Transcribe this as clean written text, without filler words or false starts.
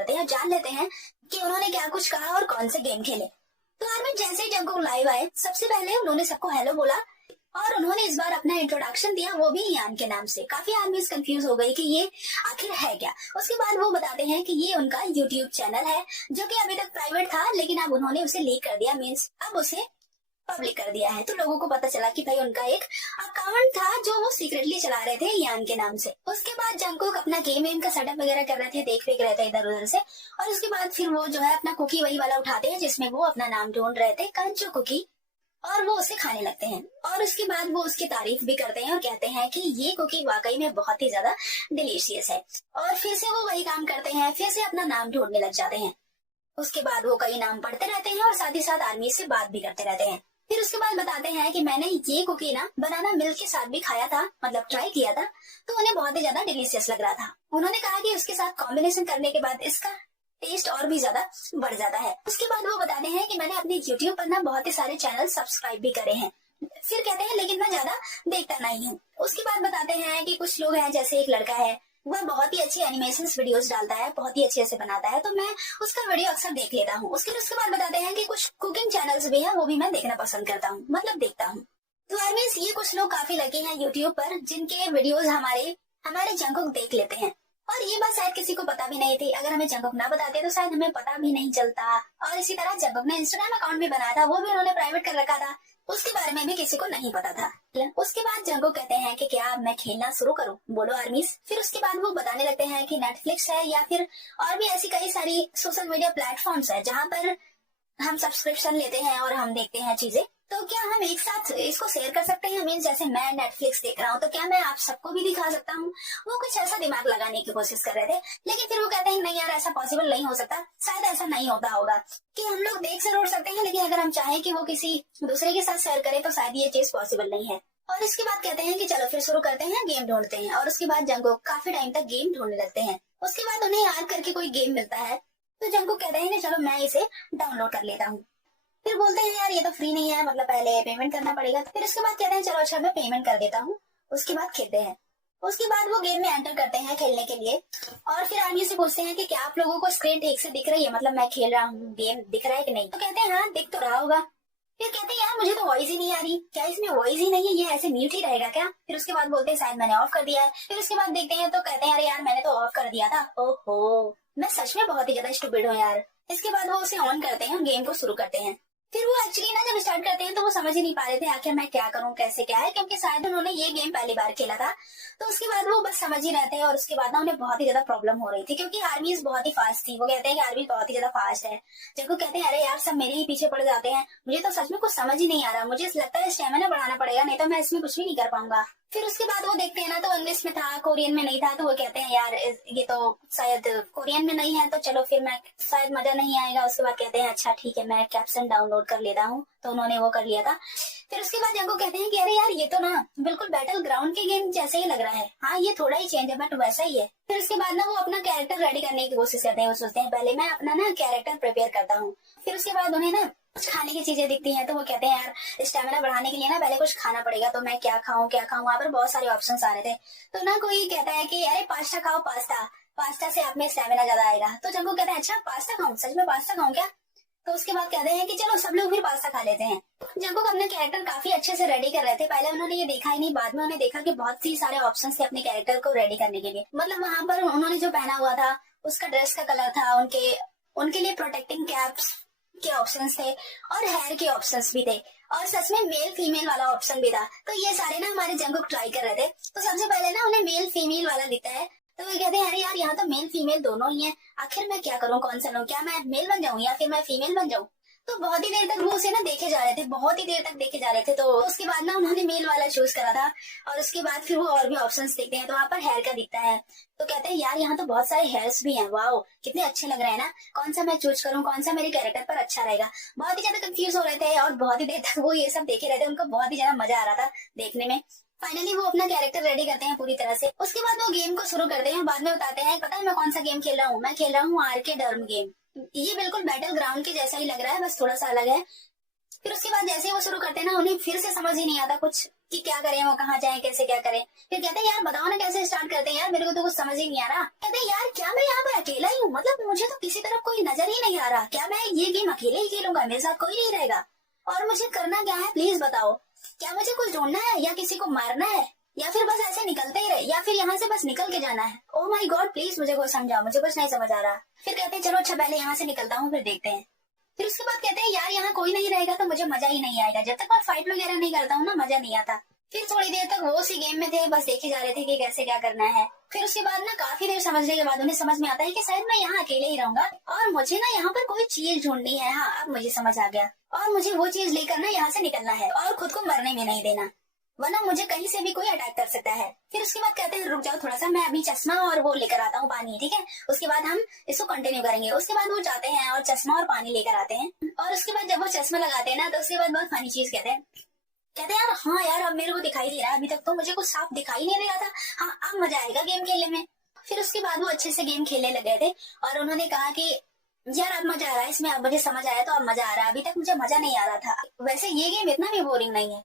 करते हैं, जान लेते हैं कि उन्होंने क्या कुछ कहा और कौन से गेम खेले। तो आर्मी जैसे ही जंगकुक लाइव आए, सबसे पहले उन्होंने सबको हेलो बोला और उन्होंने इस बार अपना इंट्रोडक्शन दिया, वो भी यान के नाम से। काफी आर्मीज कंफ्यूज हो गई कि ये आखिर है क्या। उसके बाद वो बताते हैं कि ये उनका यूट्यूब चैनल है जो कि अभी तक प्राइवेट था, लेकिन अब उन्होंने उसे लीक कर दिया, मीन्स अब उसे पब्लिक कर दिया है। तो लोगों को पता चला कि भाई उनका एक अकाउंट था जो वो सीक्रेटली चला रहे थे यान के नाम से। उसके बाद जंगकुक अपना गेम का सेटअप वगैरह कर रहे थे, देख रेख रहे थे इधर उधर से, और उसके बाद फिर वो जो है अपना कुकी वही वाला उठाते हैं जिसमें वो अपना नाम ढूंढ रहे थे, कंचो कुकी, और वो उसे खाने लगते हैं। और उसके बाद वो उसकी तारीफ भी करते हैं और कहते हैं कि ये कुकी वाकई में बहुत ही ज्यादा डिलीशियस है। और फिर से वो वही काम करते हैं, फिर से अपना नाम ढूंढने लग जाते हैं। उसके बाद वो कई नाम पढ़ते रहते हैं और साथ ही साथ आर्मी से बात भी करते रहते हैं। फिर उसके बाद बताते हैं कि मैंने ये कुकी ना बनाना मिल्क के साथ भी खाया था, मतलब ट्राई किया था, तो उन्हें बहुत ही ज्यादा डिलीशियस लग रहा था। उन्होंने कहा कि उसके साथ कॉम्बिनेशन करने के बाद इसका टेस्ट और भी ज्यादा बढ़ जाता है। उसके बाद वो बताते हैं कि मैंने अपने यूट्यूब पर ना बहुत ही सारे चैनल सब्सक्राइब भी करे हैं। फिर कहते हैं लेकिन मैं ज्यादा देखता नहीं हूँ। उसके बाद बताते हैं कि कुछ लोग हैं, जैसे एक लड़का है, वह बहुत ही अच्छी एनिमेशन वीडियोस डालता है, बहुत ही अच्छे से बनाता है, तो मैं उसका वीडियो अक्सर देख लेता हूँ। उसके बाद बताते हैं कि कुछ कुकिंग चैनल्स भी हैं, वो भी मैं देखना पसंद करता हूँ, मतलब देखता हूँ। तो मीन्स ये कुछ लोग काफी लकी हैं यूट्यूब पर जिनके वीडियोस हमारे हमारे जंगकुक देख लेते हैं। और ये बात शायद किसी को पता भी नहीं थी। अगर हमें जंगकुक ना बताते तो शायद हमें पता भी नहीं चलता। और इसी तरह जंगकुक ने इंस्टाग्राम अकाउंट भी बनाया था, वो भी उन्होंने प्राइवेट कर रखा था, उसके बारे में भी किसी को नहीं पता था। उसके बाद जंगकुक कहते हैं कि क्या मैं खेलना शुरू करूं, बोलो आर्मीज। फिर उसके बाद वो बताने लगते हैं कि नेटफ्लिक्स है या फिर और भी ऐसी कई सारी सोशल मीडिया प्लेटफॉर्म्स है जहाँ पर हम सब्सक्रिप्शन लेते हैं और हम देखते हैं चीजें। तो क्या हम एक साथ इसको शेयर कर सकते हैं, मीन्स जैसे मैं नेटफ्लिक्स देख रहा हूँ तो क्या मैं आप सबको भी दिखा सकता हूँ। वो कुछ ऐसा दिमाग लगाने की कोशिश कर रहे थे, लेकिन फिर वो कहते हैं नहीं यार, ऐसा पॉसिबल नहीं हो सकता, शायद ऐसा नहीं होता होगा कि हम लोग देख जरूर सकते हैं, लेकिन अगर हम चाहें कि वो किसी दूसरे के साथ शेयर करें तो शायद ये चीज पॉसिबल नहीं है। और इसके बाद कहते हैं कि चलो फिर शुरू करते हैं, गेम ढूंढते हैं। और उसके बाद जंगकुक काफी टाइम तक गेम ढूंढने लगते हैं। उसके बाद उन्हें याद करके कोई गेम मिलता है, तो जंगकुक कहते हैं कि चलो मैं इसे डाउनलोड कर लेता हूँ। फिर बोलते हैं यार ये तो फ्री नहीं है, मतलब पहले पेमेंट करना पड़ेगा। फिर उसके बाद कहते हैं चलो अच्छा मैं पेमेंट कर देता हूँ, उसके बाद खेलते हैं। उसके बाद वो गेम में एंटर करते हैं खेलने के लिए, और फिर आर्मी से पूछते हैं कि क्या आप लोगों को स्क्रीन ठीक से दिख रही है, मतलब मैं खेल रहा हूँ, गेम दिख रहा है कि नहीं। तो कहते हैं हाँ दिख तो रहा होगा। फिर कहते हैं यार मुझे तो वॉइस ही नहीं आ रही, क्या इसमें वॉइस ही नहीं है, ये ऐसे म्यूट ही रहेगा क्या। फिर उसके बाद बोलते हैं शायद मैंने ऑफ कर दिया है। फिर उसके बाद देखते हैं तो कहते हैं अरे यार मैंने तो ऑफ कर दिया था, ओहो मैं सच में बहुत ही ज्यादा स्टूपिड हूँ यार। इसके बाद वो उसे ऑन करते हैं और गेम को शुरू करते हैं। फिर वो एक्चुअली ना जब स्टार्ट करते हैं तो वो समझ ही नहीं पा रहे थे आखिर मैं क्या करूं, कैसे क्या है, क्योंकि शायद उन्होंने ये गेम पहली बार खेला था। तो उसके बाद वो बस समझ ही रहे थे, और उसके बाद ना उन्हें बहुत ही ज्यादा प्रॉब्लम हो रही थी क्योंकि आर्मीज बहुत ही फास्ट थी। वो कहते हैं कि आर्मी बहुत ही ज्यादा फास्ट है, जब वो कहते हैं अरे यार सब मेरे ही पीछे पड़ जाते हैं, मुझे तो सच में कुछ समझ ही नहीं आ रहा, मुझे लगता है स्टेमिना बढ़ाना पड़ेगा, नहीं तो मैं इसमें कुछ भी नहीं कर पाऊंगा। फिर उसके बाद वो देखते हैं ना तो इंग्लिश में था, कोरियन में नहीं था, तो वो कहते हैं यार ये तो शायद कोरियन में नहीं है, तो चलो फिर मैं शायद मजा नहीं आएगा। उसके बाद कहते हैं अच्छा ठीक है मैं कैप्शन डाउनलोड कर लेता हूँ, तो उन्होंने वो कर लिया था। फिर उसके बाद जंगकुक कहते हैं कि अरे यार ये तो ना बिल्कुल बैटल ग्राउंड के गेम जैसे ही लग रहा है, हाँ ये थोड़ा ही चेंज है बट वैसा ही है। फिर उसके बाद ना वो अपना कैरेक्टर रेडी करने की कोशिश करते हैं। वो सोचते हैं पहले मैं अपना ना कैरेक्टर प्रिपेयर करता हूँ। फिर उसके बाद उन्हें ना कुछ खाने की चीजें दिखती हैं, तो वो कहते हैं यार स्टेमिना बढ़ाने के लिए ना पहले कुछ खाना पड़ेगा, तो मैं क्या खाऊं क्या खाऊं। वहाँ पर बहुत सारे ऑप्शन आ रहे थे, तो ना कोई कहता है कि अरे पास्ता खाओ, पास्ता पास्ता से आप में स्टेमिना ज्यादा आएगा। तो जंगकुक कहते हैं अच्छा पास्ता खाऊं, सच में पास्ता खाऊं क्या। तो उसके बाद कहते हैं कि चलो सब लोग फिर पास्ता खा लेते हैं। जंगकुक अपने कैरेक्टर काफी अच्छे से रेडी कर रहे थे, पहले उन्होंने ये देखा ही नहीं, बाद में उन्होंने देखा कि बहुत सी सारे ऑप्शंस थे अपने कैरेक्टर को रेडी करने के लिए। मतलब वहाँ पर उन्होंने जो पहना हुआ था उसका ड्रेस का कलर था, उनके लिए प्रोटेक्टिंग कैप्स के ऑप्शंस थे और हेयर के ऑप्शंस भी थे, और सच में मेल फीमेल वाला ऑप्शन भी था। तो ये सारे ना हमारे जंगकुक ट्राई कर रहे थे। तो सबसे पहले ना उन्हें मेल फीमेल वाला दिखता है, तो वो कहते हैं अरे यार यहाँ तो मेल फीमेल दोनों ही है, आखिर मैं क्या करूँ, कौन सा लूं, क्या मैं मेल बन जाऊं या फिर मैं फीमेल बन जाऊं। तो बहुत ही देर तक वो उसे ना देखे जा रहे थे, बहुत ही देर तक देखे जा रहे थे। तो उसके बाद ना उन्होंने मेल वाला चूज करा था, और उसके बाद फिर वो और भी ऑप्शंस देखते हैं तो वहाँ पर हेयर का दिखता है। तो कहते हैं यार यहाँ तो बहुत सारे हेयर्स भी हैं, वाओ कितने अच्छे लग रहे हैं ना, कौन सा मैं चूज करूँ, कौन सा मेरे कैरेक्टर पर अच्छा रहेगा। बहुत ही ज्यादा कंफ्यूज हो रहे थे और बहुत ही देर तक वो ये सब देखे रहे थे, उनको बहुत ही ज्यादा मजा आ रहा था देखने में। फाइनली वो अपना कैरेक्टर रेडी करते हैं पूरी तरह से। उसके बाद वो गेम को शुरू करते हैं, बाद में बताते हैं पता है मैं कौन सा गेम खेल रहा हूँ, मैं खेल रहा हूँ आर्के डर्म गेम। ये बिल्कुल बैटल ग्राउंड के जैसा ही लग रहा है, बस थोड़ा सा अलग है। फिर उसके बाद जैसे ही वो शुरू करते हैं ना उन्हें फिर से समझ ही नहीं आता कुछ, कि क्या करें, वो कहाँ जाए, कैसे क्या करें। फिर कहते हैं यार बताओ ना कैसे स्टार्ट करते हैं यार, मेरे को तो कुछ समझ ही नहीं आ रहा। कहते हैं यार क्या मैं यहाँ पर अकेला ही हूँ, मतलब मुझे तो किसी तरफ कोई नजर ही नहीं आ रहा, क्या मैं ये गेम अकेले ही खेलूंगा, मेरे साथ कोई नहीं रहेगा, और मुझे करना क्या है प्लीज बताओ। क्या मुझे कुछ ढूंढना है या किसी को मारना है, या फिर बस ऐसे निकलते ही रहे, या फिर यहाँ से बस निकल के जाना है। ओ माय गॉड प्लीज मुझे कुछ समझाओ, मुझे कुछ नहीं समझ आ रहा। फिर कहते हैं चलो अच्छा पहले यहाँ से निकलता हूँ फिर देखते हैं। फिर उसके बाद कहते हैं यार यहाँ कोई नहीं रहेगा तो मुझे मजा ही नहीं आएगा, जब तक मैं फाइट वगैरह नहीं करता हूँ ना मजा नहीं आता। फिर थोड़ी देर तक वो उसी गेम में थे, बस देखे जा रहे थे कि कैसे क्या करना है। फिर उसके बाद ना काफी देर समझने के बाद उन्हें समझ में आता है कि शायद मैं यहाँ अकेले ही रहूंगा और मुझे ना यहाँ पर कोई चीज ढूंढनी है। हाँ अब मुझे समझ आ गया, और मुझे वो चीज लेकर ना यहाँ से निकलना है और खुद को मरने में नहीं देना, वरना मुझे कहीं से भी कोई अटैक कर सकता है। फिर उसके बाद कहते हैं रुक जाओ थोड़ा सा, मैं अभी चश्मा और वो लेकर आता हूँ पानी, ठीक है, उसके बाद हम इसको कंटिन्यू करेंगे। उसके बाद वो जाते हैं और चश्मा और पानी लेकर आते हैं, और उसके बाद जब वो चश्मा लगाते हैं ना तो उसके बाद बहुत फनी चीज कहते हैं यार हाँ यार अब मेरे को दिखाई दे रहा है, अभी तक तो मुझे कुछ साफ दिखाई नहीं दे रहा था, हाँ अब मजा आएगा गेम खेलने में। फिर उसके बाद वो अच्छे से गेम खेलने लगे थे और उन्होंने कहा कि यार अब मजा आ रहा है इसमें, अब मुझे समझ आया तो अब मजा आ रहा है, अभी तक मुझे मजा नहीं आ रहा था। वैसे ये गेम इतना भी बोरिंग नहीं है,